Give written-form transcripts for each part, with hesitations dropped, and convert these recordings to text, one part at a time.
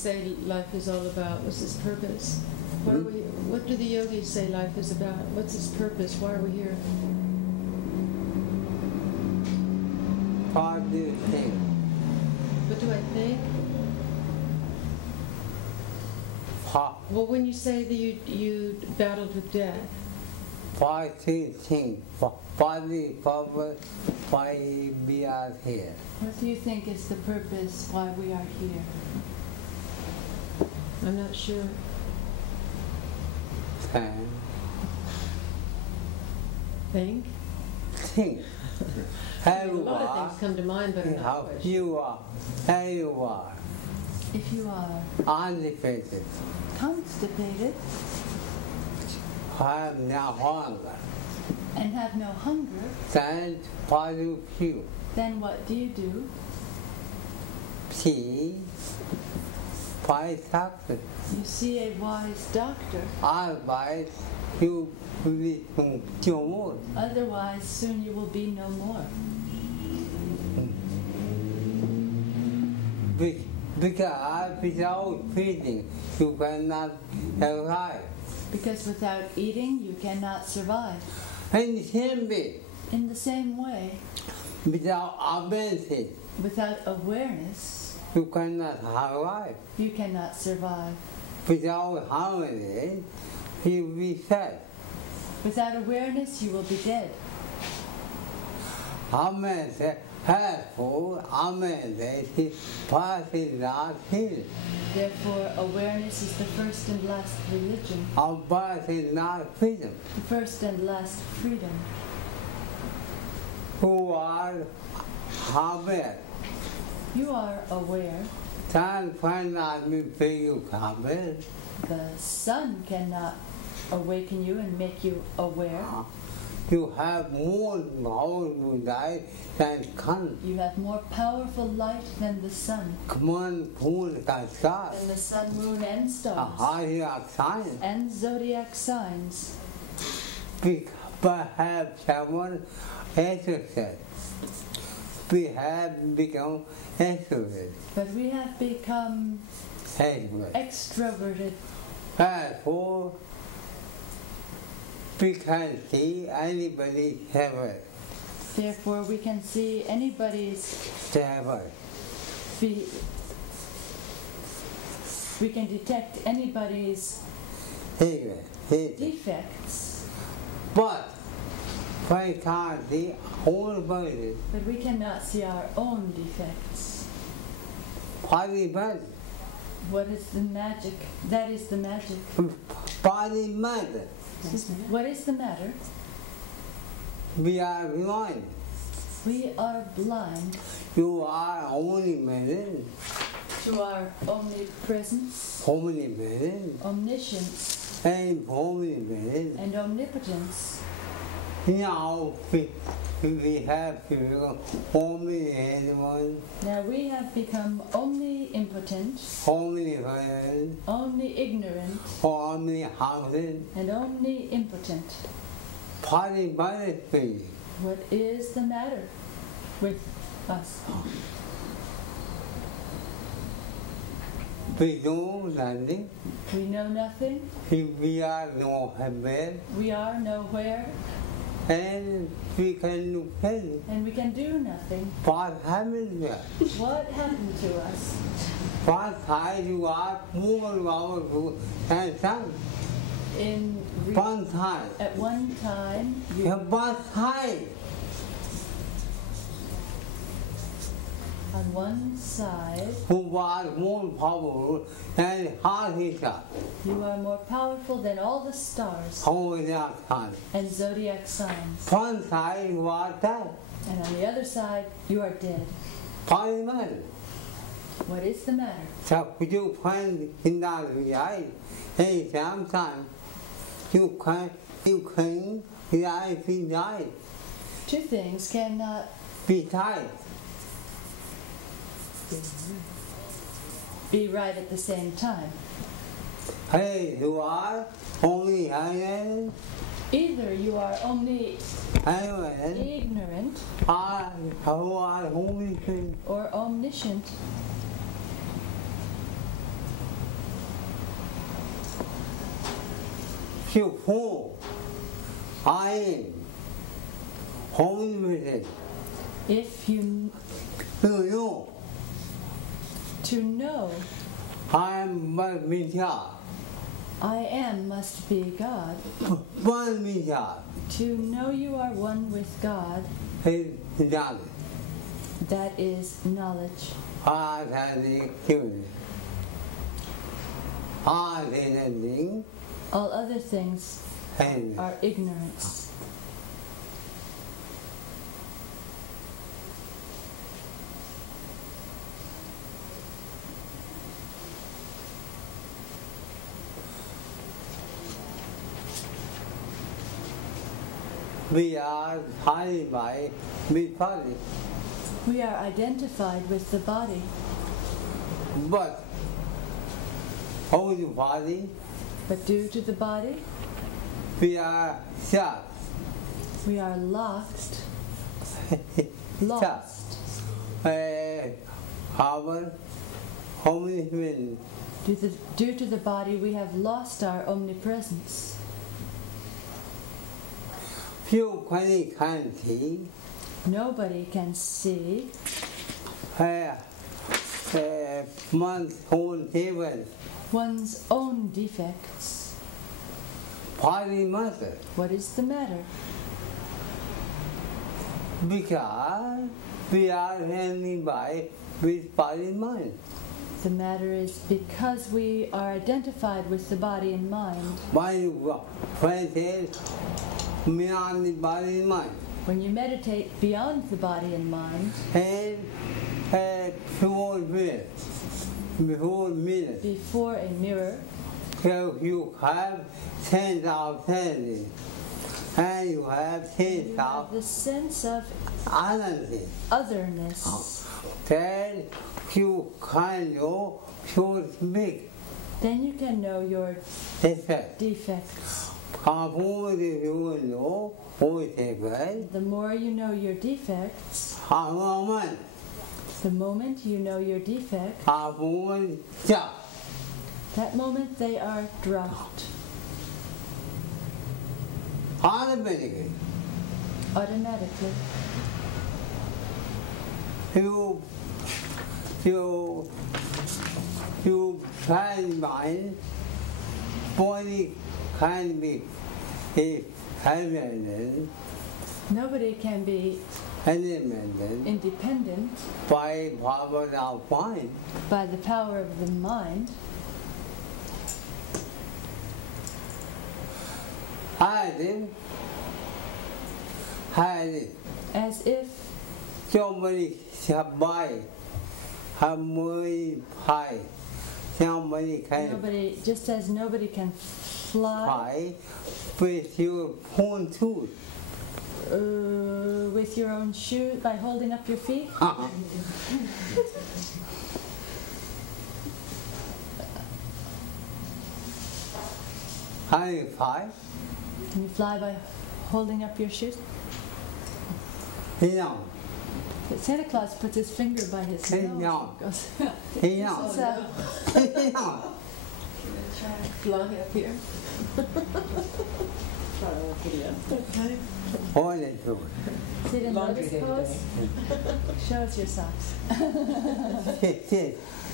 say life is all about? What's its purpose? What do the yogis say life is about? What's its purpose? Why are we here? What do you think? What do I think? Well, when you say that you battled with death. Why do you think? What is the purpose? Why we are here? What do you think is the purpose why we are here? I'm not sure. Think? Think. A lot of things come to mind, but I'm not how quite you are. How you are. If you are Constipated. constipated Have no hunger. and have no hunger, Then what do you feel? then what do you do? See? Why success? You see a wise doctor. Otherwise, you will be more. Otherwise, soon you will be no more. Because without feeding, you cannot survive. Because without eating, you cannot survive. And the same way, In the same way, without awareness, without awareness, you cannot survive. you cannot survive. Without awareness, you will be sad. Without awareness, you will be dead. Awareness helpful, awareness is first and last healing. Therefore, awareness is the first and last religion, Our first and last freedom. the first and last freedom. Who are aware. You are aware. Sun cannot make you aware. The sun cannot awaken you and make you aware. You have more powerful light than sun. You have more powerful light than the sun, Moon, moon, and stars. than the sun, moon, and A stars, higher sign. and zodiac signs. Perhaps someone exercise. We have become extroverted. But we have become extroverted. Therefore, we can see anybody ever. Therefore, we can see anybody's Ever. we can detect anybody's Ever. defects, But we can't see all bodies. but we cannot see our own defects. Body matter. What is the magic? That is the magic. Body matter. What is the matter? We are blind. We are blind You are omnipresent. to our omnipresence, Omnipresent. omniscience, And omnipresent. and omnipotence. Now we have to become omnipresent. Now we have become omni-impotent, Omnipresent. omni-ignorant, Omnipresent. and omni-impotent. Body matter. What is the matter with us? We know nothing. We know nothing, We are no heaven. we are nowhere, And we can do anything. and we can do nothing. What happened there? What happened to us? What time you are more powerful than sun? One time. At one time, One time. on one side, Who was more powerful than Hadisha? you are more powerful than all the stars Over that time. and zodiac signs. One side was dead. And on the other side, you are dead. Body matter. What is the matter? So you find in that reality, and sometimes you can reality die. Two things cannot Be tied. be right at the same time. Hey, you are only island, Either you are only island, ignorant who are only thing. or omniscient. who I am, omnipresent. If you to know I am but Mithya. I am must be God. One Mithya To know you are one with God, is knowledge. that is knowledge. I have given. I anything All other things and are ignorance. we are hiding by body. We are identified with the body, But all the body, but due to the body, we are shut. we are lost. Lost. Our omnipresent. Due to the body, we have lost our omnipresence. Few can see. Nobody can see One's own heaven. one's own defects. Body matter. What is the matter? Because we are handling by with body mind. The matter is because we are identified with the body and mind. When says beyond the body and mind. When you meditate beyond the body and mind, before mirror, before a mirror, so you have sense of sanity, and you have sense you have of the sense of honesty. otherness. Then you can know your speak. Then you can know your Defect. defects. The more you know your defects, the moment you know your defects, that moment they are dropped automatically. automatically. You can mind, body can be independent, Nobody can be independent by power of mind. by the power of the mind. As if somebody by somebody can nobody, just as nobody can fly with your own tooth. with your own shoe by holding up your feet. How do you fly? Can you fly by holding up your shoes? No. Santa Claus puts his finger by his nose. No. Goes, No. so, Fly up here. Okay. All the truth. sit in Laundry lotus day pose. Show us your socks.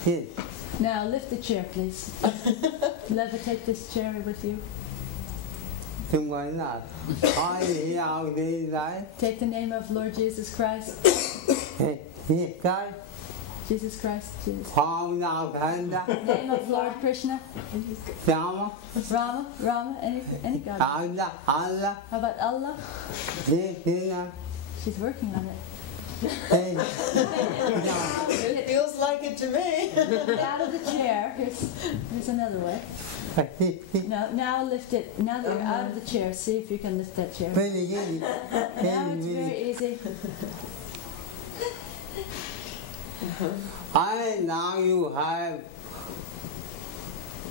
Sit. Now lift the chair, please. Levitate this chair with you. Xung quanh là ai ao đi đấy. Take the name of Lord Jesus Christ. Cái Jesus Christ. Jesus. phong nào thành ra. Name of Lord Krishna. Sao Rama, any god. Allah. How about Allah? Đi nào. She's working on it. It feels like it to me. Get out of the chair. Here's another way. Now lift it. Now that you're out of the chair, see if you can lift that chair. Now it's very easy. Now you have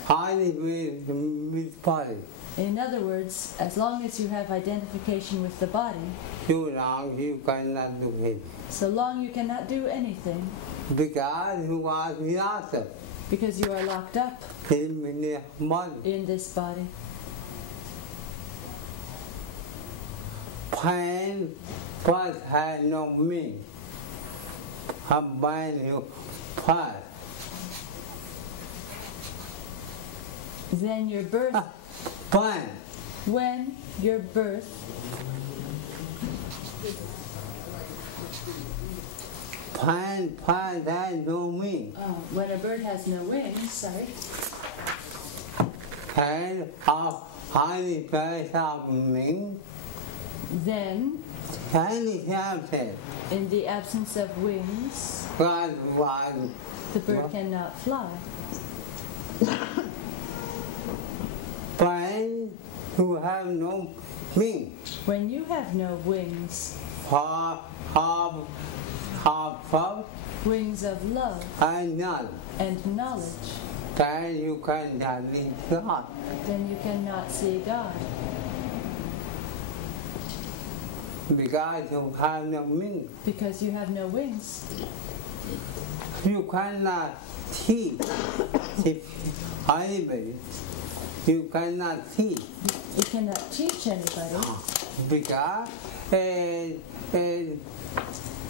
highly with body. In other words, as long as you have identification with the body, You cannot do it. so long you cannot do anything Because you are the because you are locked up in body. in this body. pain but has no meaning. When you pass, then your birth, when your birth, pain has no meaning. When a bird has no wings, sorry. Pain of highly of meaning. Then, in the absence of wings, the bird cannot fly. When you have no wings, when you have no wings, wings of love and knowledge, then you cannot see God. Then you cannot see God. Because you have no wings. Because you have no wings. You cannot teach anybody. You cannot teach. You cannot teach anybody. Because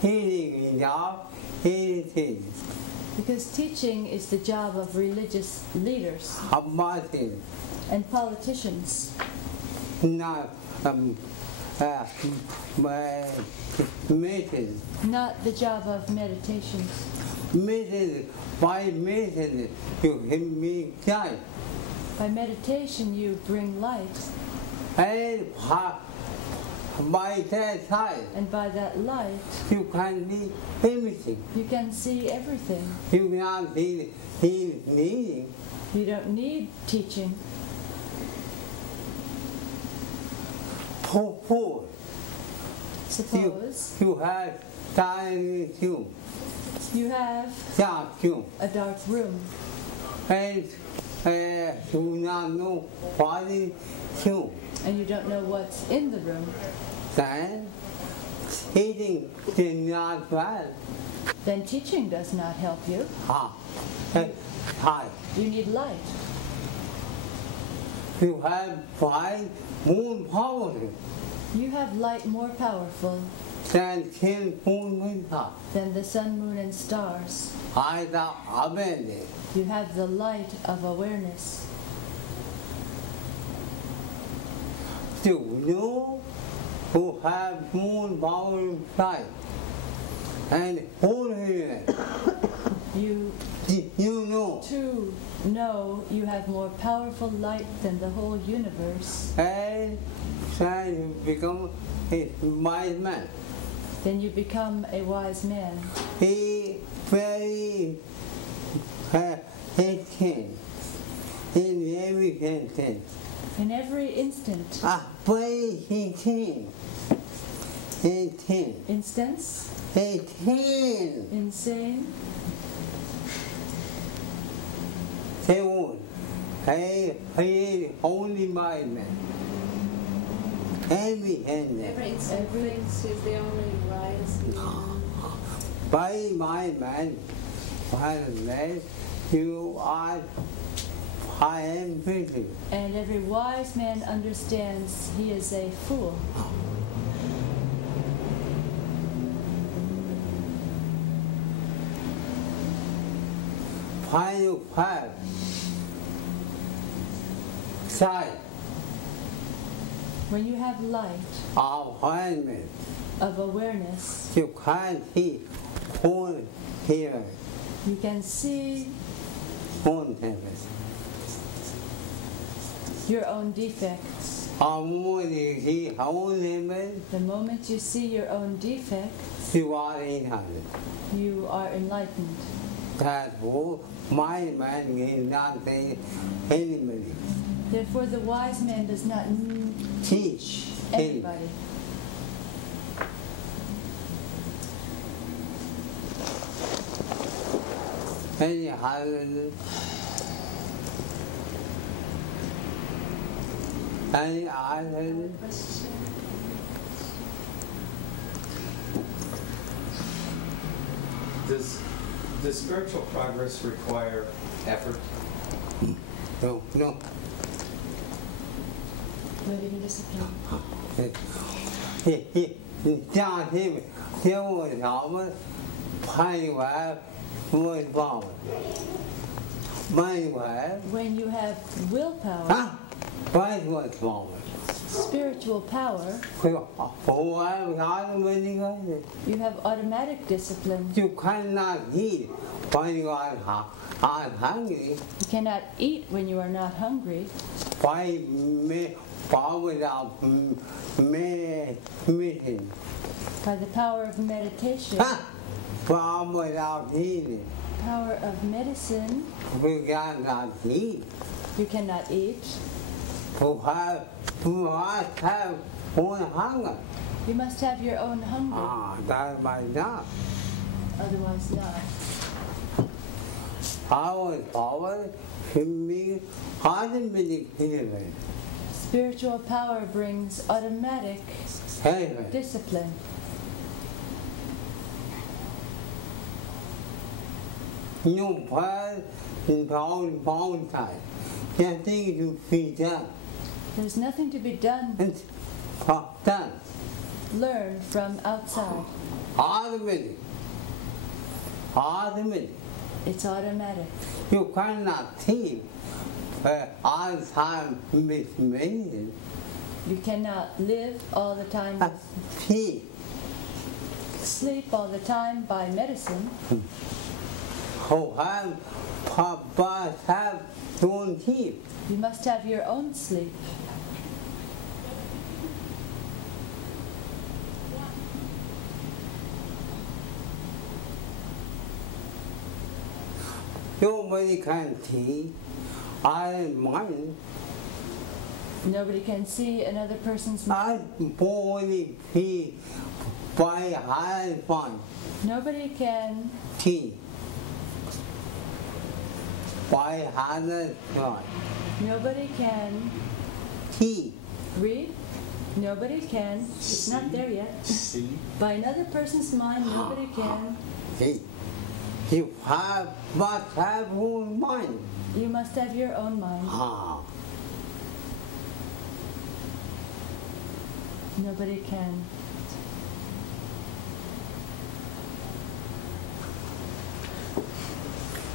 healing is job, healing. Because teaching is the job of religious leaders and politicians. Not meditation. Not the job of meditations. By meditation, you can be light. By meditation, you bring light. And by that light, and by that light, you can see everything. You can see everything. You cannot see needing. You don't need teaching. Suppose you have you have a dark room. And you not know what is you. And you don't know what's in the room. Then teaching does not help. Then teaching does not help you. You need light. You have light more powerful. You have light more powerful than the sun, moon, and stars. Awareness. You have the light of awareness. You know who have more powerful light and whole universe. You know. To know you have more powerful light than the whole universe. And then you become a wise man. Then you become a wise man. He very instant in every sentence. In every instant. Very instant. Instance. Insane. Only wise man. Every instance is the only wise man. By my man, you are I am busy. And every wise man understands he is a fool. You have sight. When you have light of awareness, you can't see whole here. You can see your own defects. The moment you see your own defects, you are enlightened. You are enlightened. Therefore, my man is not anybody. Therefore, the wise man does not teach anybody. Any other question? Does spiritual progress require effort? No. Not even discipline. 家庭给我他们判完我报了，判完 When you have willpower, 啊，判我报了。 spiritual power, 我啥都没那个， you have automatic discipline. 就看那地，判我hungry， You cannot eat when you are not hungry. 判没把我到没听 By the power of meditation, 啊，把我到地， power of medicine, 不干那地， you cannot eat. 不太我hunger You must have your own hunger, 啊，但买那。 otherwise not. 我拼命，还是没得拼了， Spiritual power brings automatic 嘿， discipline. 用盘包菜，现在就睡觉， There's nothing to be done. 跑蛋， Learn from outside. 还是没得， It's automatic. 就看那天，按餐没人， You cannot live all the time, 天。 sleep all the time by medicine. 后还把他东西， You must have your own sleep. 又没看题，俺忙， Nobody can see another person's mind. 俺玻璃皮，白还放 Nobody can 题，白还能放 Nobody can 题， read. Nobody can. It's not there yet. See? By another person's mind, nobody can. 题，就还把他不忙 You must have your own mind. 啊， Nobody can.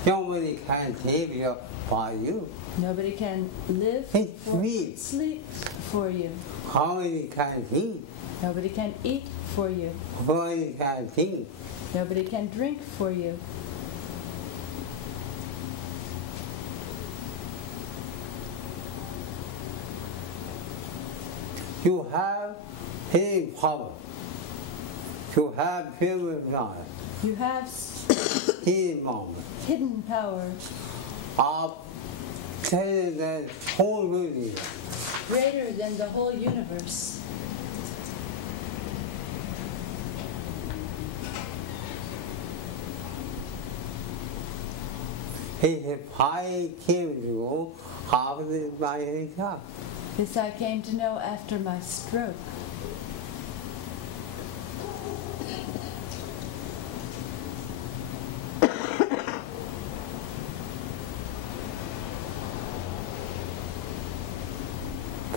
要没看题比较把有， Nobody can live Hey, or read. sleep for you. 好没看题， Nobody can eat for you. 不没看题。 Nobody can drink for you. You have hidden power. You have human power. You have Hidden power. hidden power Of telling the whole universe. greater than the whole universe. He said, I came to know after my attack. This I came to know after my stroke.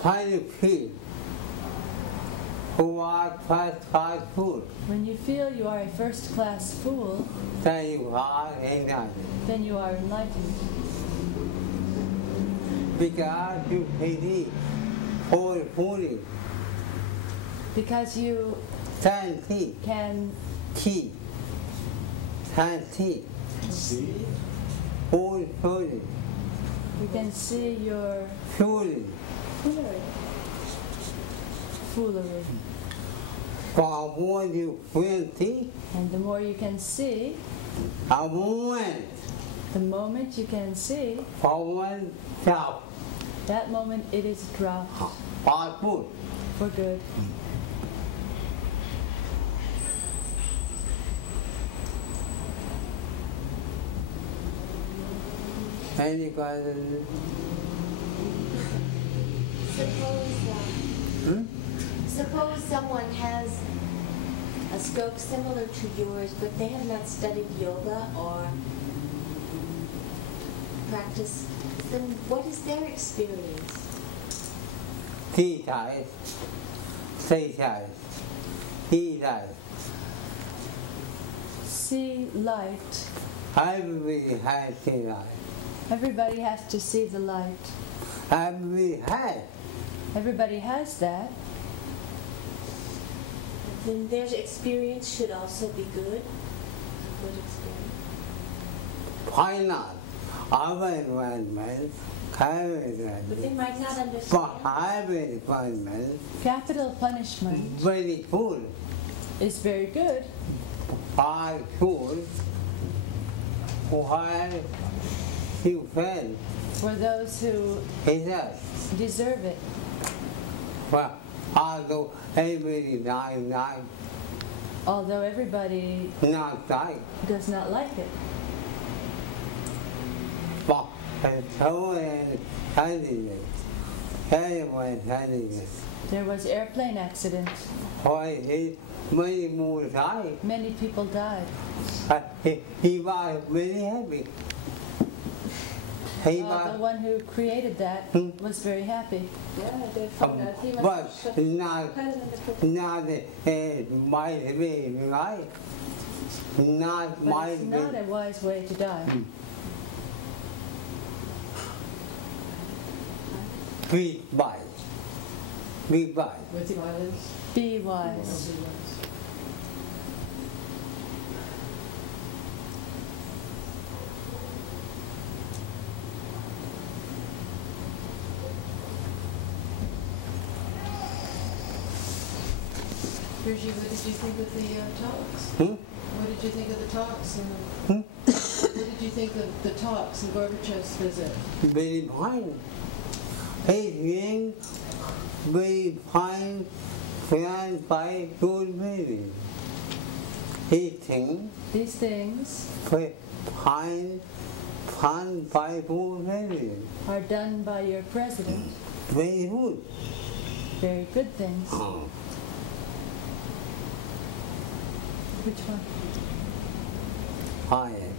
Find peace. Who are first class food. When you feel you are a first-class fool, Then you are enlightened. then you are enlightened. Because you pity for fully. Because you Stand tea. can Tea. Stand tea. See? Full fully. you can see your Fully. foolery. For more you will see. And the more you can see, A moment. the moment you can see, For one self. that moment it is dropped Or food. for good. Any question? Suppose someone has a stroke similar to yours, but they have not studied yoga or practiced. Then what is their experience? Tea size. Say size. see light. See light. Everybody has to see light. Everybody has to see the light. Everybody has. Everybody has that. Then their experience should also be good. Good experience. Why not? Our environment, But they might not for understand. our environment, Capital punishment very good. is very good. Our good, while you fail, For those who it does. deserve it. Well, although everybody not Although everybody like, does not like it. but someone handling it. Anyone handling it. There was airplane accident. Why many more died. Many people died. He was very happy. He The was, one who created that was very happy. Yeah, they found out he but must have not my way, right? Not But my it's not way. a wise way to die. Be wise. Be wise. With violence. Be wise. Virgie, what did you think of the talks? What did you think of the talks? And what did you think of the talks and Gorbachev's visit? Very fine. He's being very fine, planned by good meaning. He thinks These things fine, planned by good meaning. are done by your president. Very good. Very good things. Which one? Fine.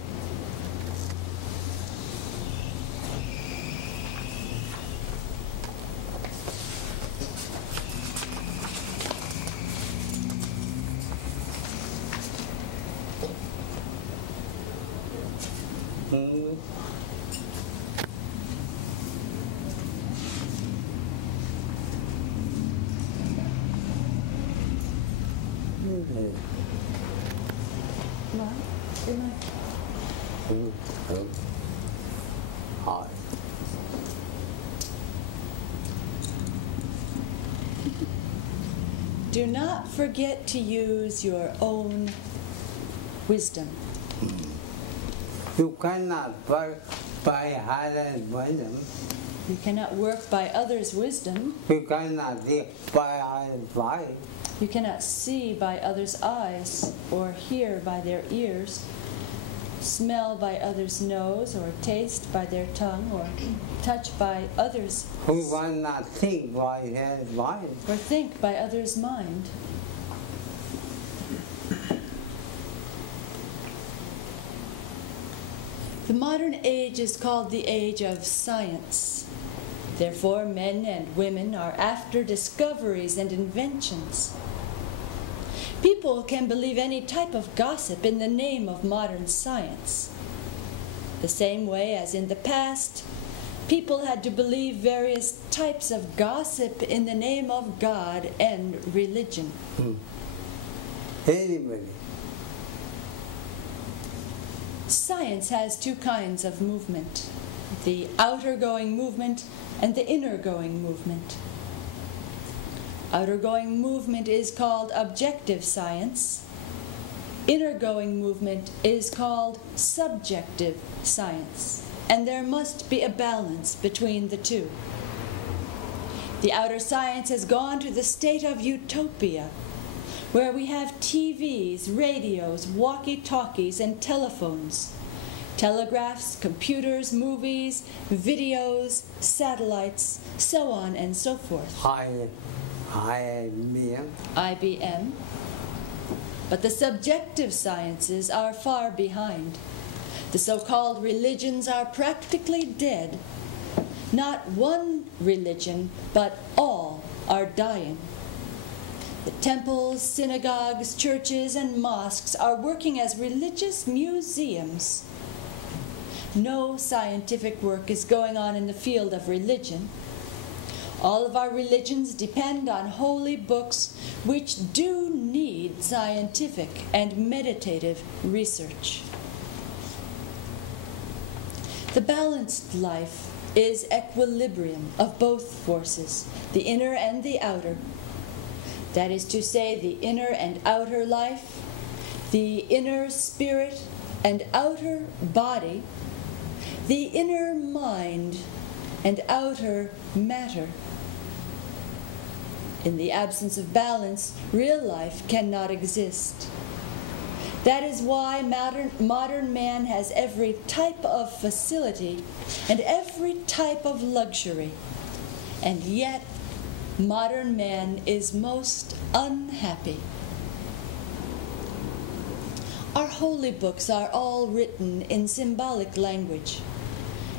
What? Good night. Hi. Do not forget to use your own wisdom. You cannot work by higher wisdom. You cannot work by others' wisdom. You cannot live by higher life. You cannot see by others' eyes, or hear by their ears, smell by others' nose, or taste by their tongue, or touch by others' We will not think by his mind. or think by others' mind. The modern age is called the age of science. Therefore, men and women are after discoveries and inventions. People can believe any type of gossip in the name of modern science. The same way as in the past, people had to believe various types of gossip in the name of God and religion. Anybody. Science has two kinds of movement, the outer-going movement and the inner-going movement. Outer-going movement is called objective science. Inner-going movement is called subjective science, and there must be a balance between the two. The outer science has gone to the state of utopia, where we have TVs, radios, walkie-talkies, and telephones, telegraphs, computers, movies, videos, satellites, so on and so forth. IBM. But the subjective sciences are far behind. The so-called religions are practically dead. Not one religion, but all are dying. The temples, synagogues, churches, and mosques are working as religious museums. No scientific work is going on in the field of religion. All of our religions depend on holy books which do need scientific and meditative research. The balanced life is equilibrium of both forces, the inner and the outer. That is to say, the inner and outer life, the inner spirit and outer body, the inner mind and outer matter. In the absence of balance, real life cannot exist. That is why modern man has every type of facility and every type of luxury, and yet modern man is most unhappy. Our holy books are all written in symbolic language,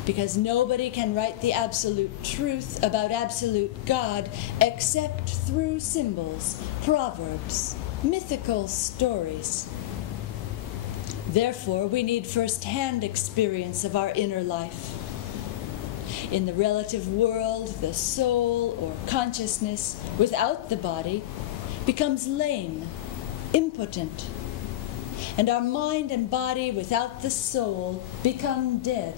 because nobody can write the absolute truth about absolute God except through symbols, proverbs, mythical stories. Therefore, we need first-hand experience of our inner life. In the relative world, the soul or consciousness without the body becomes lame, impotent, and our mind and body without the soul become dead.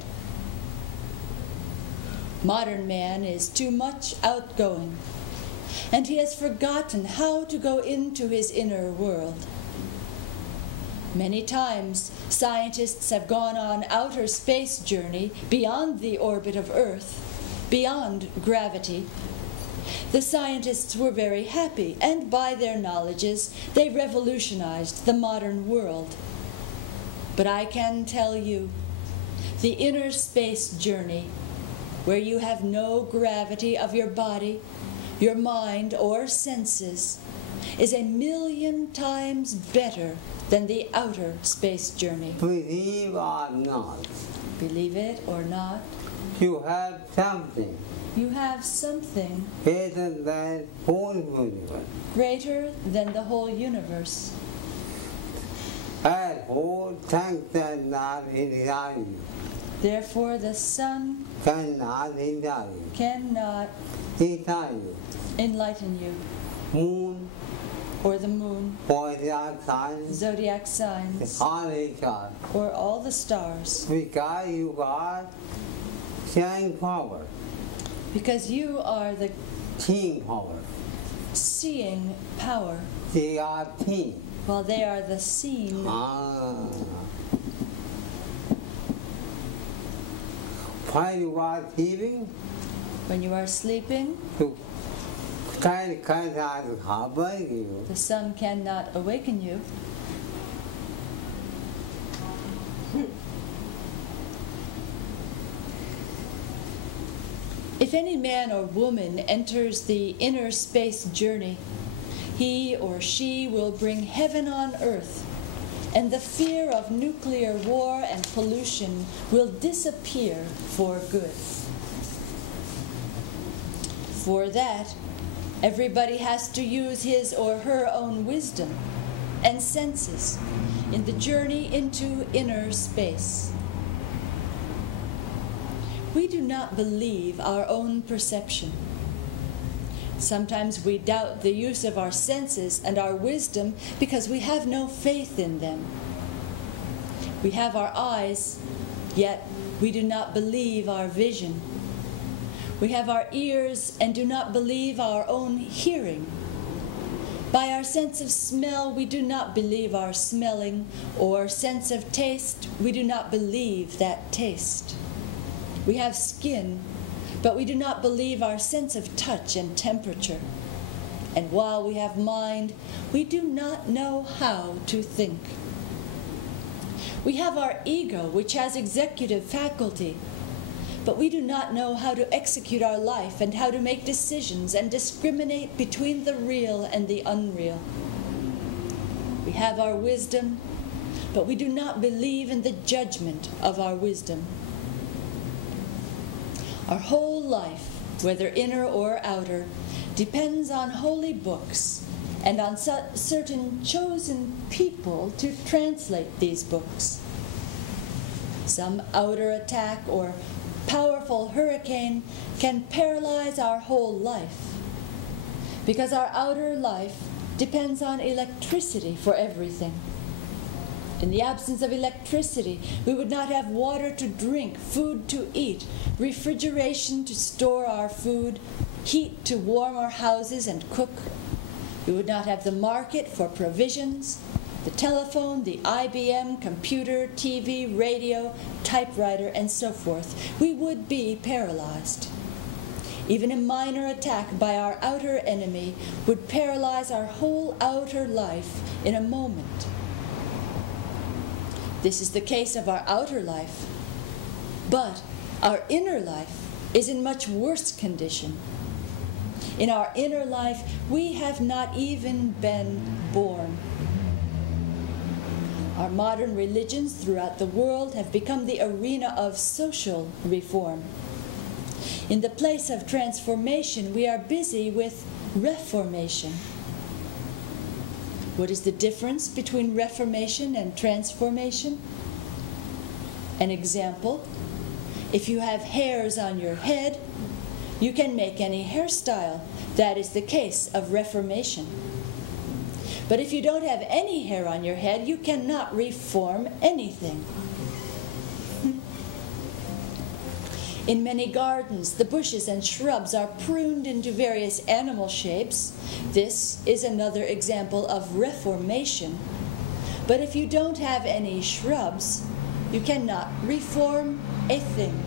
Modern man is too much outgoing, and he has forgotten how to go into his inner world. Many times, scientists have gone on outer space journey beyond the orbit of Earth, beyond gravity. The scientists were very happy, and by their knowledges, they revolutionized the modern world. But I can tell you, the inner space journey, where you have no gravity of your body, your mind, or senses, is 1,000,000 times better than the outer space journey. Believe or not, Believe it or not, you have something you have something greater than whole universe. greater than the whole universe. And whole tank cannot enjoy you, Therefore, the sun cannot enjoy you, cannot enjoy you. enlighten you, Moon, or the moon, zodiac signs, zodiac signs, all each other. or all the stars, Because you got seeing power, because you are the seeing power. seeing power, They are team. while they are the seen. While you are sleeping, When you are sleeping, you cannot cover you. the sun cannot awaken you. If any man or woman enters the inner space journey, he or she will bring heaven on earth, and the fear of nuclear war and pollution will disappear for good. For that, everybody has to use his or her own wisdom and senses in the journey into inner space. We do not believe our own perception. Sometimes we doubt the use of our senses and our wisdom because we have no faith in them. We have our eyes, yet we do not believe our vision. We have our ears and do not believe our own hearing. By our sense of smell, we do not believe our smelling, or sense of taste, we do not believe that taste. We have skin, but we do not believe our sense of touch and temperature. And while we have mind, we do not know how to think. We have our ego, which has executive faculty, but we do not know how to execute our life and how to make decisions and discriminate between the real and the unreal. We have our wisdom, but we do not believe in the judgment of our wisdom. Our whole life, whether inner or outer, depends on holy books and on certain chosen people to translate these books. Some outer attack or powerful hurricane can paralyze our whole life, because our outer life depends on electricity for everything. In the absence of electricity, we would not have water to drink, food to eat, refrigeration to store our food, heat to warm our houses and cook. We would not have the market for provisions, the telephone, the IBM, computer, TV, radio, typewriter, and so forth. We would be paralyzed. Even a minor attack by our outer enemy would paralyze our whole outer life in a moment. This is the case of our outer life, but our inner life is in much worse condition. In our inner life, we have not even been born. Our modern religions throughout the world have become the arena of social reform. In the place of transformation, we are busy with reformation. What is the difference between reformation and transformation? An example: if you have hairs on your head, you can make any hairstyle. That is the case of reformation. But if you don't have any hair on your head, you cannot reform anything. In many gardens, the bushes and shrubs are pruned into various animal shapes. This is another example of reformation. But if you don't have any shrubs, you cannot reform a thing.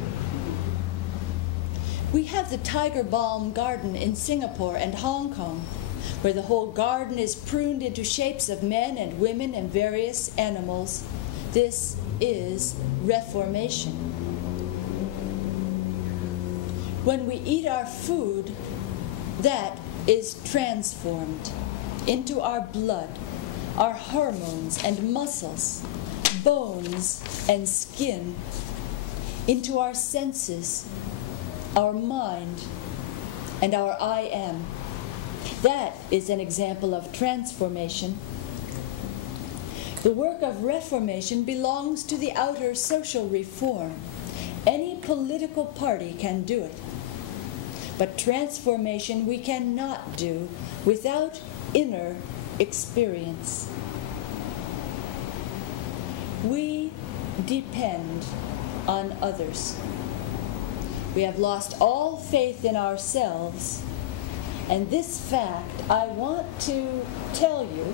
We have the tiger balm garden in Singapore and Hong Kong, where the whole garden is pruned into shapes of men and women and various animals. This is reformation. When we eat our food, that is transformed into our blood, our hormones and muscles, bones and skin, into our senses, our mind, and our I am. That is an example of transformation. The work of reformation belongs to the outer social reform. Any political party can do it. But transformation we cannot do without inner experience. We depend on others. We have lost all faith in ourselves, and this fact I want to tell you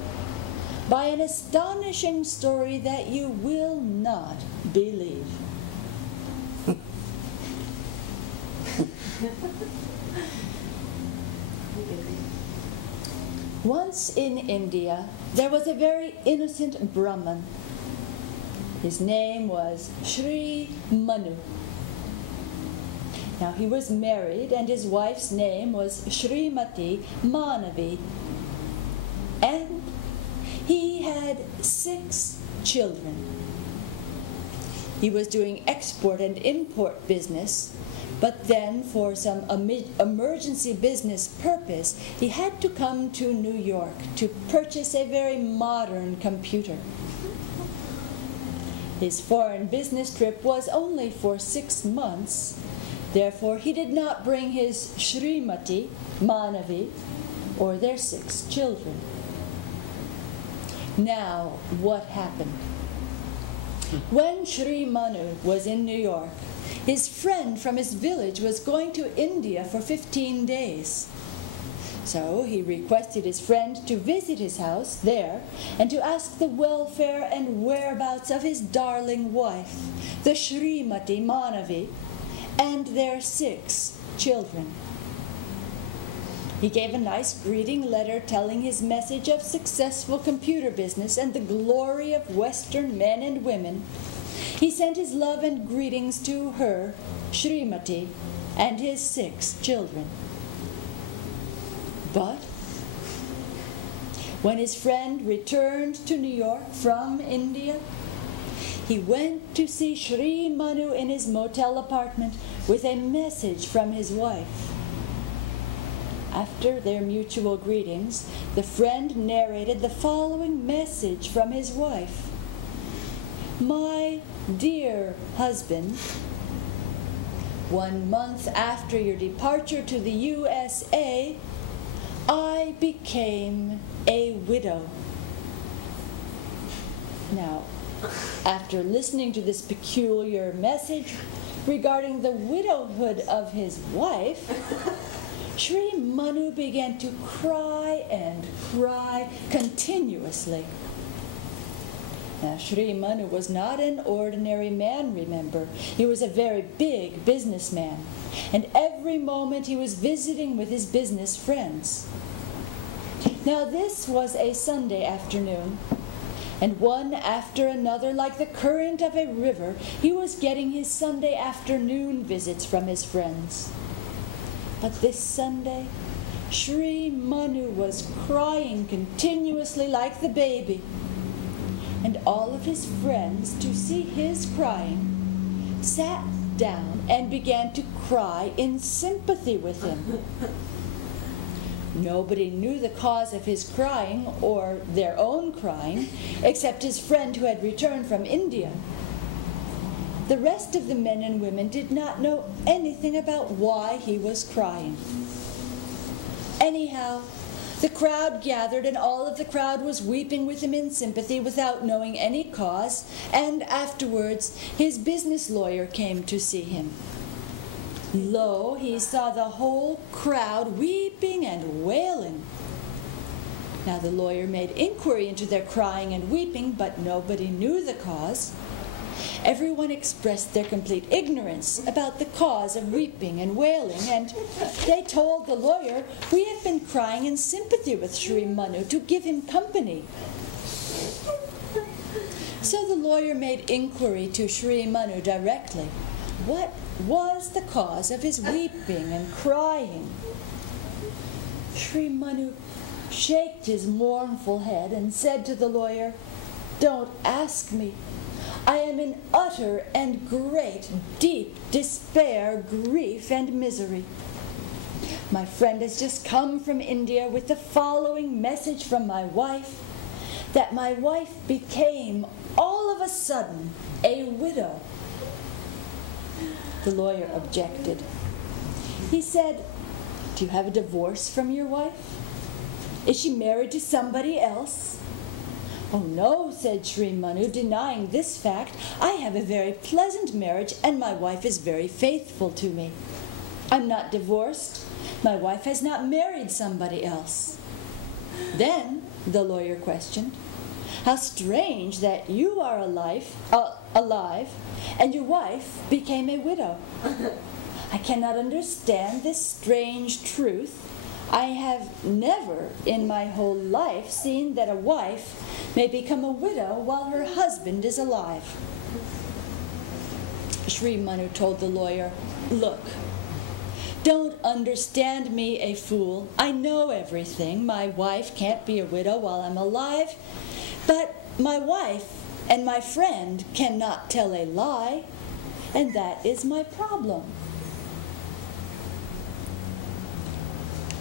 by an astonishing story that you will not believe. Once in India, there was a very innocent Brahman. His name was Shri Manu. Now he was married, and his wife's name was Srimati Manavi. And he had 6 children. He was doing export and import business, but then for some emergency business purpose, he had to come to New York to purchase a very modern computer. His foreign business trip was only for 6 months. Therefore, he did not bring his Srimati Manavi or their 6 children. Now, what happened? When Shri Manu was in New York, his friend from his village was going to India for 15 days. So he requested his friend to visit his house there and to ask the welfare and whereabouts of his darling wife, the Srimati Manavi, and their 6 children. He gave a nice greeting letter telling his message of successful computer business and the glory of Western men and women. He sent his love and greetings to her, Srimati, and his 6 children. But when his friend returned to New York from India, he went to see Shri Manu in his motel apartment with a message from his wife. After their mutual greetings, the friend narrated the following message from his wife. My dear husband, 1 month after your departure to the USA, I became a widow. Now, after listening to this peculiar message regarding the widowhood of his wife, Shri Manu began to cry and cry continuously. Now, Shri Manu was not an ordinary man, remember. He was a very big businessman, and every moment he was visiting with his business friends. Now, this was a Sunday afternoon, and one after another, like the current of a river, he was getting his Sunday afternoon visits from his friends. But this Sunday, Shri Manu was crying continuously like the baby. And all of his friends, to see his crying, sat down and began to cry in sympathy with him. Nobody knew the cause of his crying or their own crying, except his friend who had returned from India. The rest of the men and women did not know anything about why he was crying. Anyhow, the crowd gathered, and all of the crowd was weeping with him in sympathy without knowing any cause, and afterwards his business lawyer came to see him. Lo, he saw the whole crowd weeping and wailing. Now the lawyer made inquiry into their crying and weeping, but nobody knew the cause. Everyone expressed their complete ignorance about the cause of weeping and wailing, and they told the lawyer, "We have been crying in sympathy with Shri Manu to give him company." So the lawyer made inquiry to Shri Manu directly. What was the cause of his weeping and crying? Shri Manu shook his mournful head and said to the lawyer, "Don't ask me. I am in utter and great, deep despair, grief, and misery. My friend has just come from India with the following message from my wife, that my wife became all of a sudden a widow." The lawyer objected. He said, "Do you have a divorce from your wife? Is she married to somebody else?" "Oh no," said Shri Manu, denying this fact. "I have a very pleasant marriage, and my wife is very faithful to me. I'm not divorced. My wife has not married somebody else." Then the lawyer questioned, "How strange that you are alive, and your wife became a widow. I cannot understand this strange truth. I have never in my whole life seen that a wife may become a widow while her husband is alive." Shri Manu told the lawyer, "Look, don't understand me a fool. I know everything. My wife can't be a widow while I'm alive, but my wife and my friend cannot tell a lie, and that is my problem."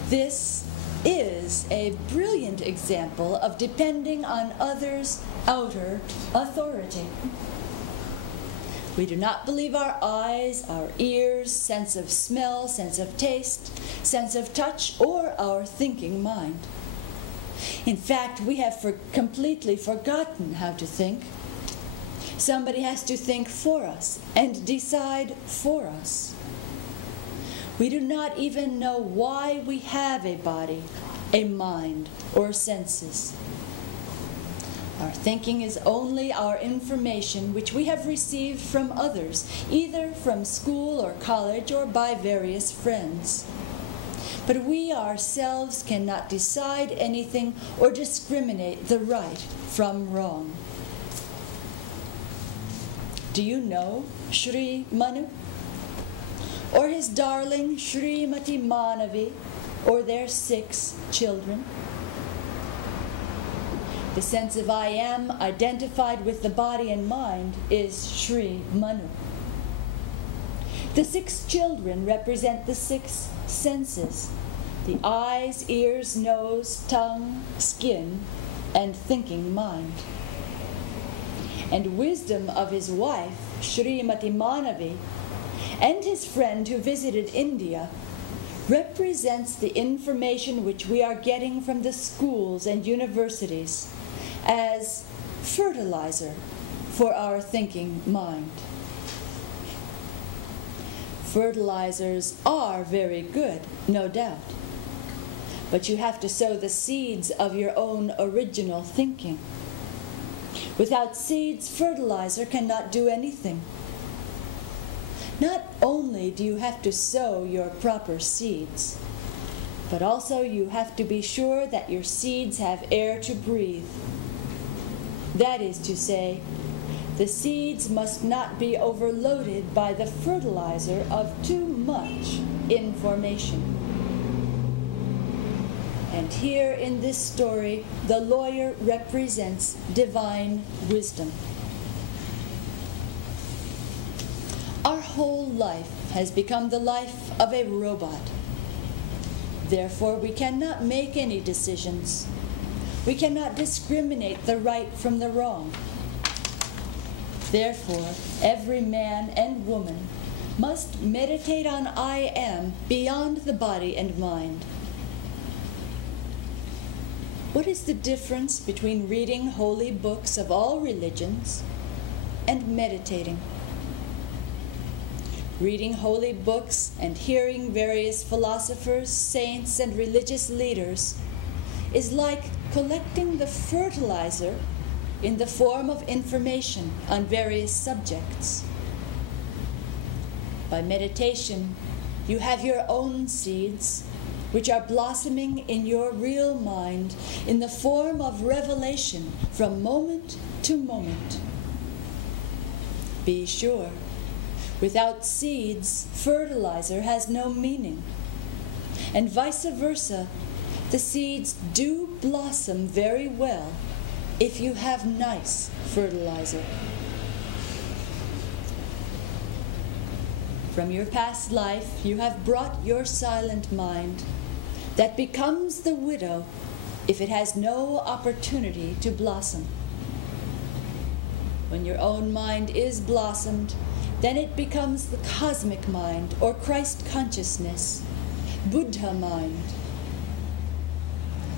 This is a brilliant example of depending on others' outer authority. We do not believe our eyes, our ears, sense of smell, sense of taste, sense of touch, or our thinking mind. In fact, we have completely forgotten how to think. Somebody has to think for us and decide for us. We do not even know why we have a body, a mind, or senses. Our thinking is only our information which we have received from others, either from school or college or by various friends. But we ourselves cannot decide anything or discriminate the right from wrong. Do you know Shri Manu? Or his darling Shrimati Manavi, or their 6 children? The sense of I am identified with the body and mind is Shri Manu. The 6 children represent the 6 senses, the eyes, ears, nose, tongue, skin, and thinking mind. And wisdom of his wife, Srimati Manavi, and his friend who visited India represents the information which we are getting from the schools and universities as fertilizer for our thinking mind. Fertilizers are very good, no doubt, but you have to sow the seeds of your own original thinking. Without seeds, fertilizer cannot do anything. Not only do you have to sow your proper seeds, but also you have to be sure that your seeds have air to breathe. That is to say, the seeds must not be overloaded by the fertilizer of too much information. And here in this story, the lawyer represents divine wisdom. Our whole life has become the life of a robot. Therefore, we cannot make any decisions. We cannot discriminate the right from the wrong. Therefore, every man and woman must meditate on I am beyond the body and mind. What is the difference between reading holy books of all religions and meditating? Reading holy books and hearing various philosophers, saints, and religious leaders is like collecting the fertilizer in the form of information on various subjects. By meditation, you have your own seeds, which are blossoming in your real mind in the form of revelation from moment to moment. Be sure, without seeds, fertilizer has no meaning. And vice versa, the seeds do blossom very well if you have nice fertilizer. From your past life, you have brought your silent mind that becomes the widow if it has no opportunity to blossom. When your own mind is blossomed, then it becomes the cosmic mind or Christ consciousness, Buddha mind.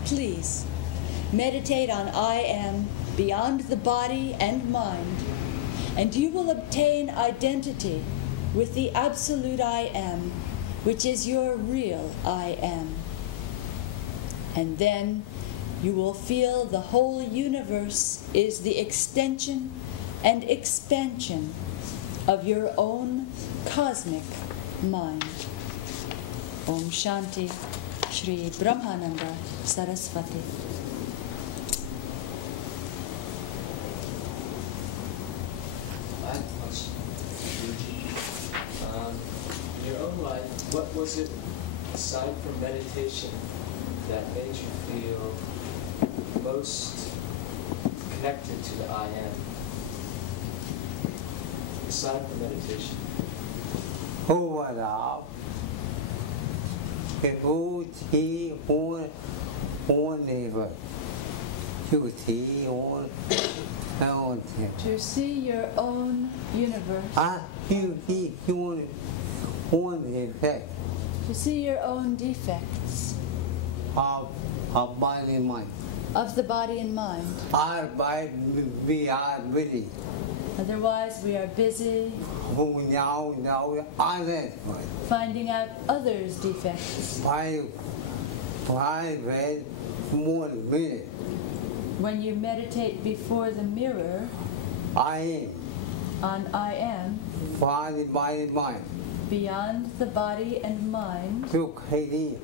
Please, meditate on I am beyond the body and mind, and you will obtain identity with the absolute I am, which is your real I am. And then you will feel the whole universe is the extension and expansion of your own cosmic mind. Om Shanti, Shri Brahmananda Sarasvati. I have a question, Guruji. In your own life, what was it, aside from meditation, that made you feel most connected to the I am? Aside from meditation. Who was up? Who see one neighbor? You see one. To see your own universe. You see one effect To see your own defects of body and mind. of the body and mind. We are busy. Otherwise, we are busy Who now others. finding out others' defects. Private more minute. When you meditate before the mirror I am. on I am, Body, mind. beyond the body and mind, Look, he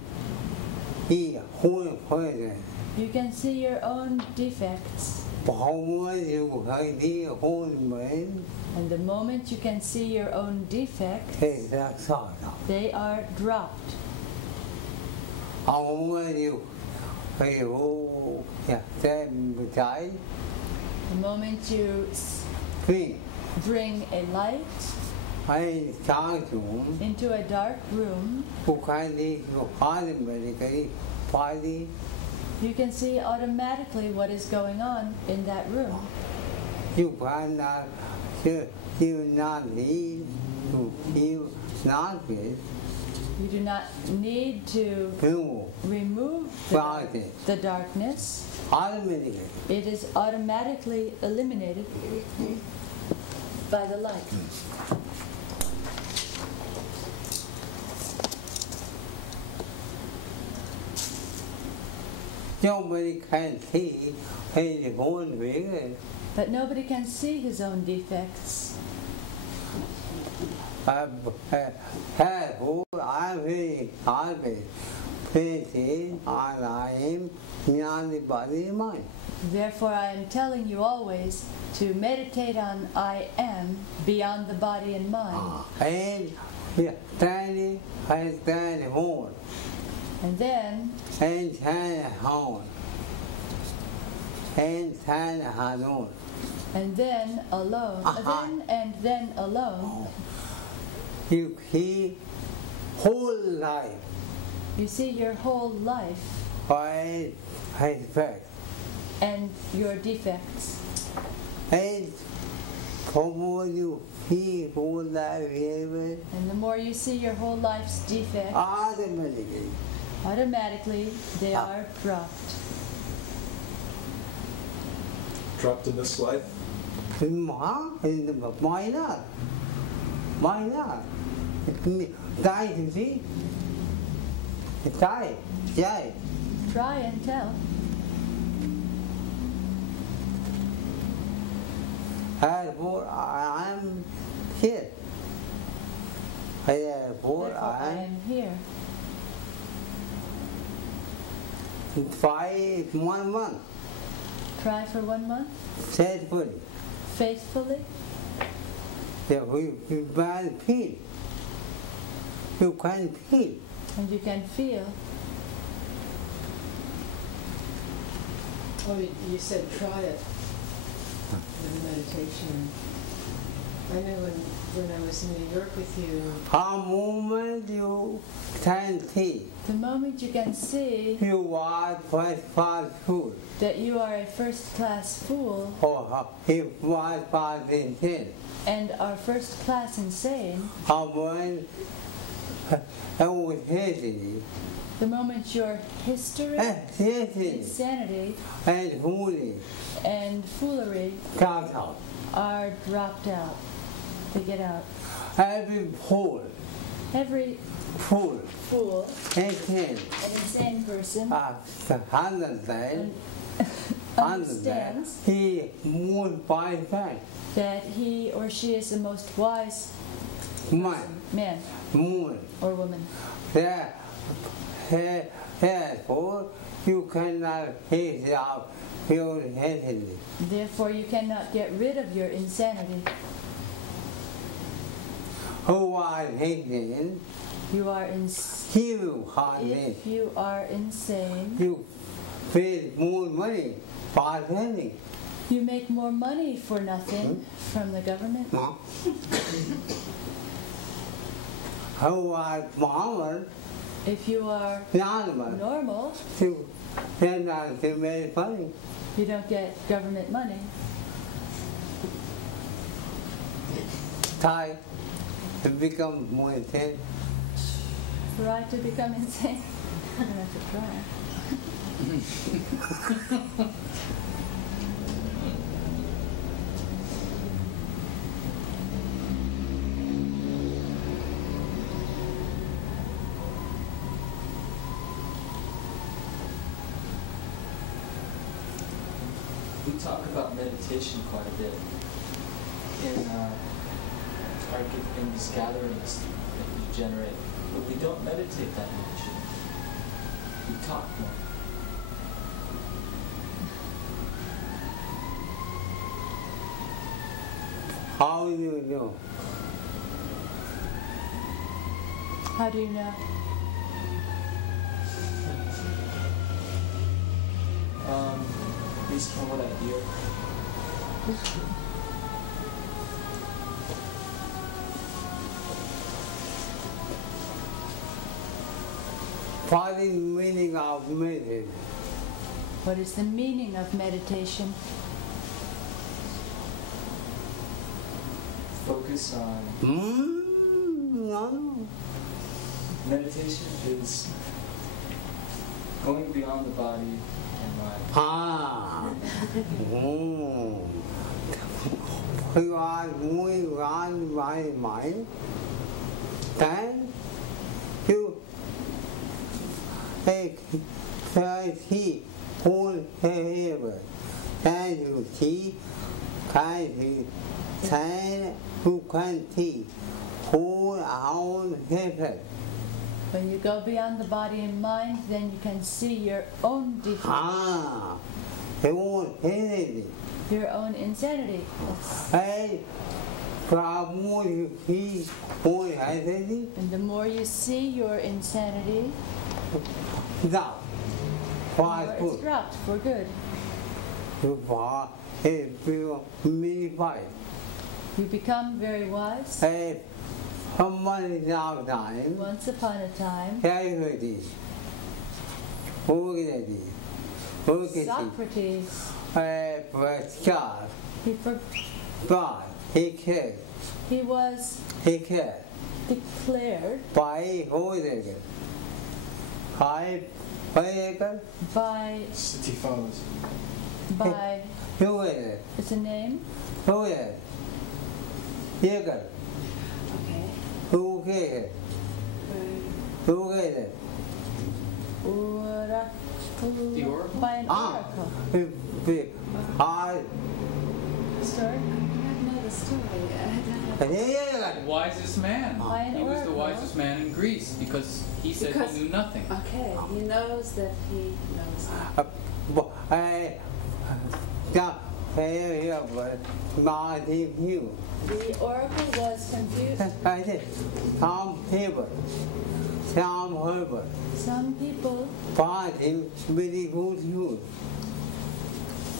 whole person. you can see your own defects. And the moment you can see your own defects, they are dropped. The moment you bring a light hay sáng xuống into a dark room, cô khai đi cô phá đi mà đi cái phá đi you can see automatically what is going on in that room. you find out you not need to feel not good You do not need to no remove Darkness. the darkness. automatically It is automatically eliminated by the light. nobody can see his own way But nobody can see his own defects. I'm very happy painting and I am beyond the body and mind. Therefore, I am telling you always to meditate on I am beyond the body and mind. And standing, I stand home. And then, And stand home. And stand alone. and then alone. Then and then alone. You see whole life You see your whole life by his back. and your defects. And from what you see whole life here, And the more you see your whole life's defects, automatically automatically they are dropped. Dropped in this life? Why not? Why not? Die to see. Die. Die. Try and tell. Therefore I am here. Therefore Therefore, I I am here. am 1 month. Try for 1 month, Faithfully. faithfully. You can feel. You can feel. And you can feel. Oh, you said try it with the meditation. I know when I was in New York with you, A moment you can see, The moment you can see you are first class food, that you are a first-class fool or you was class insane. and are first-class insane, A moment I was hating, the moment your history, insanity, and fooling and foolery comes out. are dropped out. They get out. Every fool, Every fool, fool, insane, an insane person, understand, understands he moved by time. that he or she is the most wise man Moon. or woman. Therefore, you cannot hate out your insanity. Therefore, you cannot get rid of your insanity. Who are hating, You are he will harm if me. you are insane, You pay more money for nothing. you make more money for nothing from the government. Who are normal, If you are normal, normal, you cannot make money. you don't get government money. Try to become more intense. Try to become insane. I'm gonna have to try. We talk about meditation quite a bit in these gatherings that we generate, but we don't meditate that much. We talk more. How do you know? How do you know? At least from what I hear. What is the meaning of meditation? What is the meaning of meditation? Focus on No. meditation is going beyond the body and mind. You are moving around my mind, then you take see whole heaven, then you see, then you can see whole our heaven. When you go beyond the body and mind, then you can see your own defect, Your own energy. your own insanity. Yes. And from more you see more energy, And the more you see your insanity, now, the why more it's good? dropped for good. You feel minified. You become very wise. And somebody now time, Once upon a time, everybody, organizing, Socrates, but God, he he cares, was declared by holding by City phones. by holding it's a name, holding Jäger, who cares, who cares, The oracle? by an oracle. Story? I know the story. I don't know. Jäger, Wisest man. By an He was the oracle. wisest man in Greece because he said Because- he knew nothing. Okay, he knows that he knows that. Martin Hugh. The oracle was confused. I said, some people Some people bought him very good news.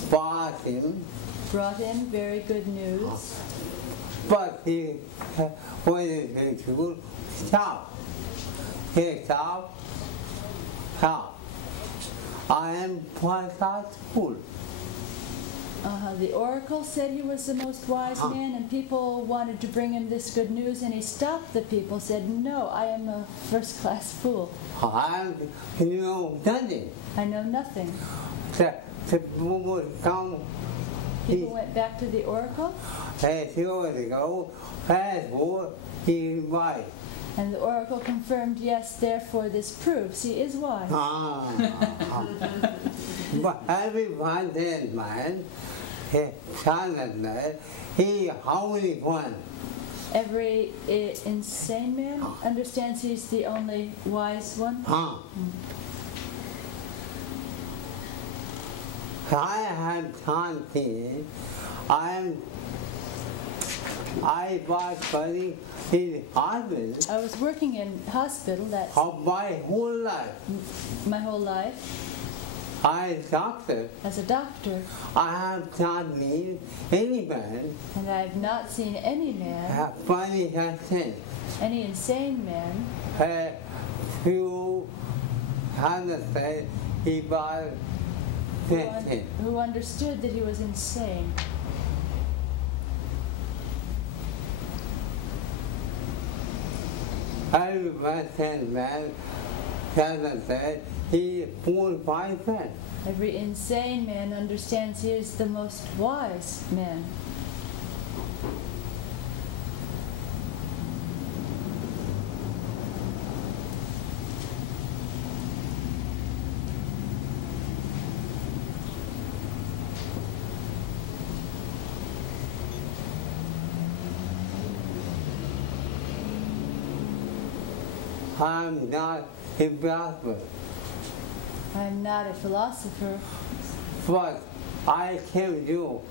Bought him, brought in very good news, but he wanted to stop. He stopped. I am successful. The oracle said he was the most wise man, and people wanted to bring him this good news, and he stopped the people, said, "No, I am a first-class fool. I knew nothing. I know nothing." The woman come, People went back to the oracle, as years ago, as what he right. and the oracle confirmed, "Yes, therefore this proves he is wise." But everyone says, man, he only one. Every insane man understands he's the only wise one. I have something. I was working in hospital I was working in hospital, that's of my whole life. my whole life, I doctor. as a doctor, I have not seen any man and I've not seen any man, have funny sense. any insane man, Who understand he was sensitive. who understood that he was insane. Everyone says man doesn't say he full by friend. Every insane man understands he is the most wise man. I'm not a philosopher, I'm not a philosopher, but I can do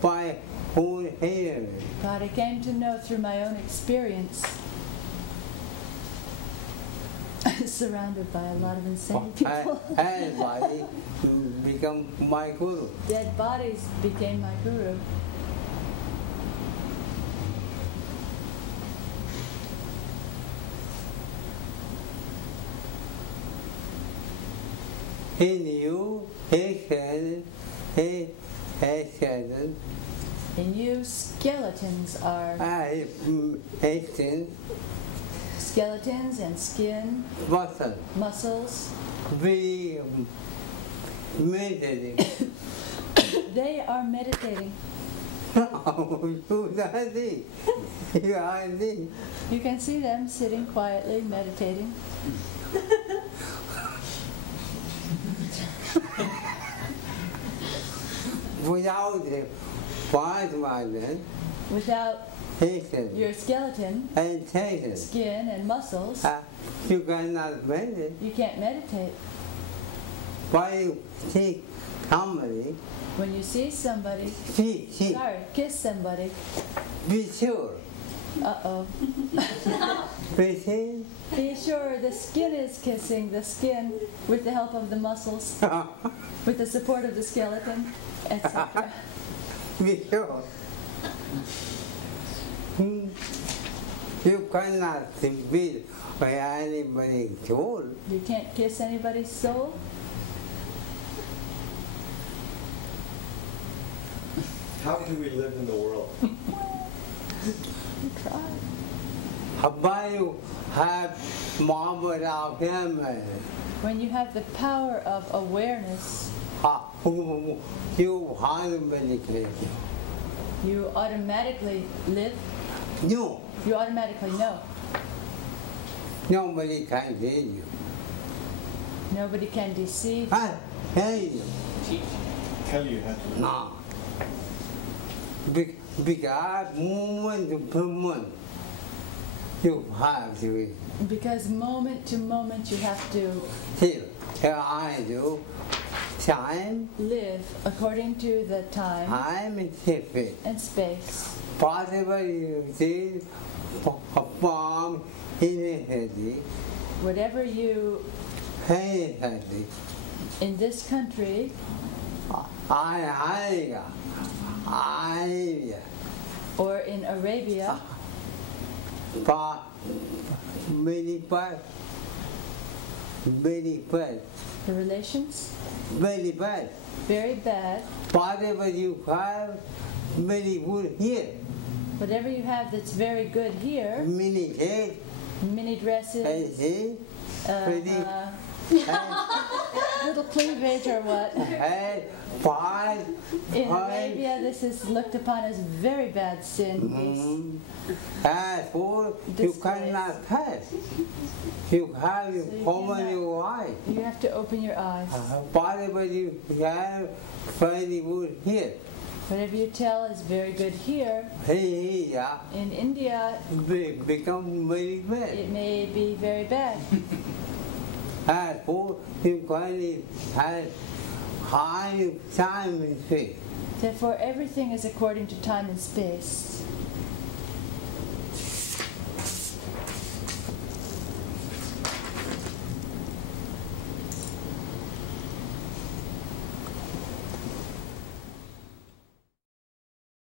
by own hearing. but I came to know through my own experience. I'm surrounded by a lot of insane people. Everybody become my guru. Dead bodies became my guru. In you, he said, In you, skeletons are. I Skeletons and skin, muscle. muscles. We meditating. They are meditating. You can see them sitting quietly, meditating. Without the five mind, Without your skeleton, and taken, skin, and muscles, you cannot meditate. you can't meditate. Why you see somebody, When you see somebody, see, kiss somebody, be sure, uh-oh. be sure, Be sure the skin is kissing the skin with the help of the muscles, with the support of the skeleton, etc. be sure. You cannot be by anybody's soul. You can't kiss anybody's soul. How do we live in the world? You try. How about you have marveled of him? When you have the power of awareness, You automatically you automatically live. no. You automatically know. Nobody can hear you. Nobody can deceive. Hear you. Tell you how to. No. Because moment per moment, you have to Because moment to moment you have to here I do. Time, live according to the time and space. and space. Possible you see form initially, Whatever you, initially. in this country, I or in Arabia, but very bad. the relations, Very bad. very bad. Whatever you have, very good here. Whatever you have that's very good here, Mini head, mini dresses, see, pretty, little cleavage or what. head, five, In Arabia, this is looked upon as very bad sin. As for you Disgrace. cannot pass. You have So you open cannot- your eyes. You have to open your eyes. Whatever you have, very good here. Whatever you tell is very good here. Here, In India, become very bad. it may be very bad. As for you can have high time and space. Therefore, everything is according to time and space.